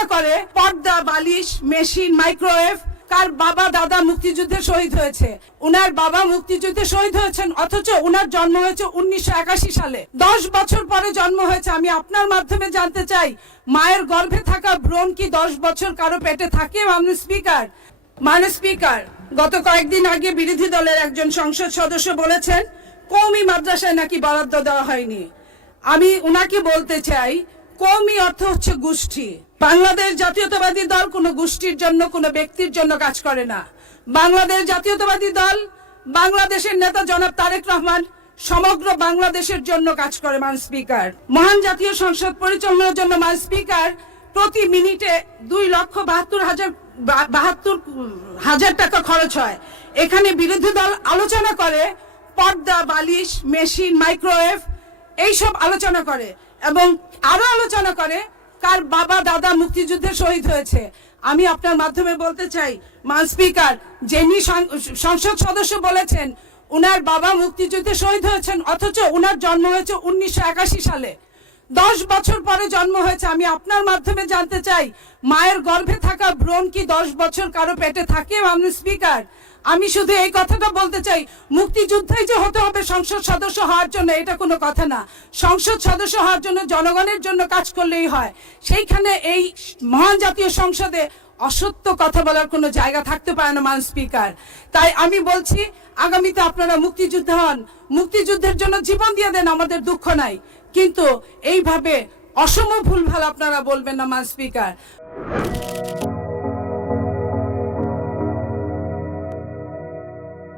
আলোচনা করে পর্দা, বালিশ, মেশিন, মাইক্রোওয়েভ। কার বাবা দাদা মুক্তিযুদ্ধে শহীদ হয়েছে, উনার বাবা মুক্তিযুদ্ধে শহীদ হয়েছেন, অথচ উনার জন্ম হয়েছে 1981 সালে। 10 বছর পরে জন্ম হয়েছে। আমি আপনার মাধ্যমে জানতে চাই, মায়ের গর্ভে থাকা ভ্রূণ কি 10 বছর কারো পেটে থাকে? মাননীয় স্পিকার, গত কয়েকদিন আগে বিরোধী দলের একজন সংসদ সদস্য বলেছেন কওমি মাদ্রাসায় নাকি বরাদ্দ দেওয়া হয়নি। আমি উনাকে বলতে চাই, কওমি অর্থ হচ্ছে গোষ্ঠী। বাংলাদেশ জাতীয়তাবাদী দল কোনো গোষ্ঠীর জন্য, কোনো ব্যক্তির জন্য কাজ করে না। বাংলাদেশ জাতীয়তাবাদী দল, বাংলাদেশের নেতা জনাব তারেক রহমান সমগ্র বাংলাদেশের জন্য কাজ করে। মাননীয় স্পিকার, মহান জাতীয় সংসদ পরিচালনার জন্য মাননীয় স্পিকার প্রতি মিনিটে 2,72,000 টাকা খরচ হয়। এখানে বিরোধী দল আলোচনা করে পর্দা, বালিশ, মেশিন, মাইক্রোওয়েভ এইসব আলোচনা করে এবং আরো আলোচনা করে কার বাবা দাদা মুক্তিযুদ্ধে শহীদ হয়েছে। আমি আপনার মাধ্যমে বলতে চাই, মাননীয় স্পিকার, যিনি সংসদ সদস্য বলেছেন উনার বাবা মুক্তিযুদ্ধে শহীদ হয়েছেন, অথচ উনার জন্ম হয়েছে 1981 সালে। 10 বছর পরে জন্ম হয়েছে। আমি আপনার মাধ্যমে জানতে চাই, মায়ের গর্ভে থাকা ভ্রূণ কি 10 বছর কারো পেটে থাকে? মাননীয় স্পিকার, আমি শুধু এই কথাটা বলতে চাই, মুক্তিযুদ্ধই যে হতে হবে সংসদ সদস্য হওয়ার জন্য এটা কোনো কথা না। সংসদ সদস্য হওয়ার জন্য জনগণের জন্য কাজ করলেই হয়। সেইখানে এই মহান জাতীয় সংসদে অসত্য কথা বলার কোনো জায়গা থাকতে পারে না। মাননীয় স্পিকার, তাই আমি বলছি, আগামীতে আপনারা মুক্তিযুদ্ধ হন, মুক্তিযুদ্ধের জন্য জীবন দিয়ে দেন, আমাদের দুঃখ নাই, কিন্তু এইভাবে অসম ভুলভাল আপনারা বলবেন না। মাননীয় স্পিকার।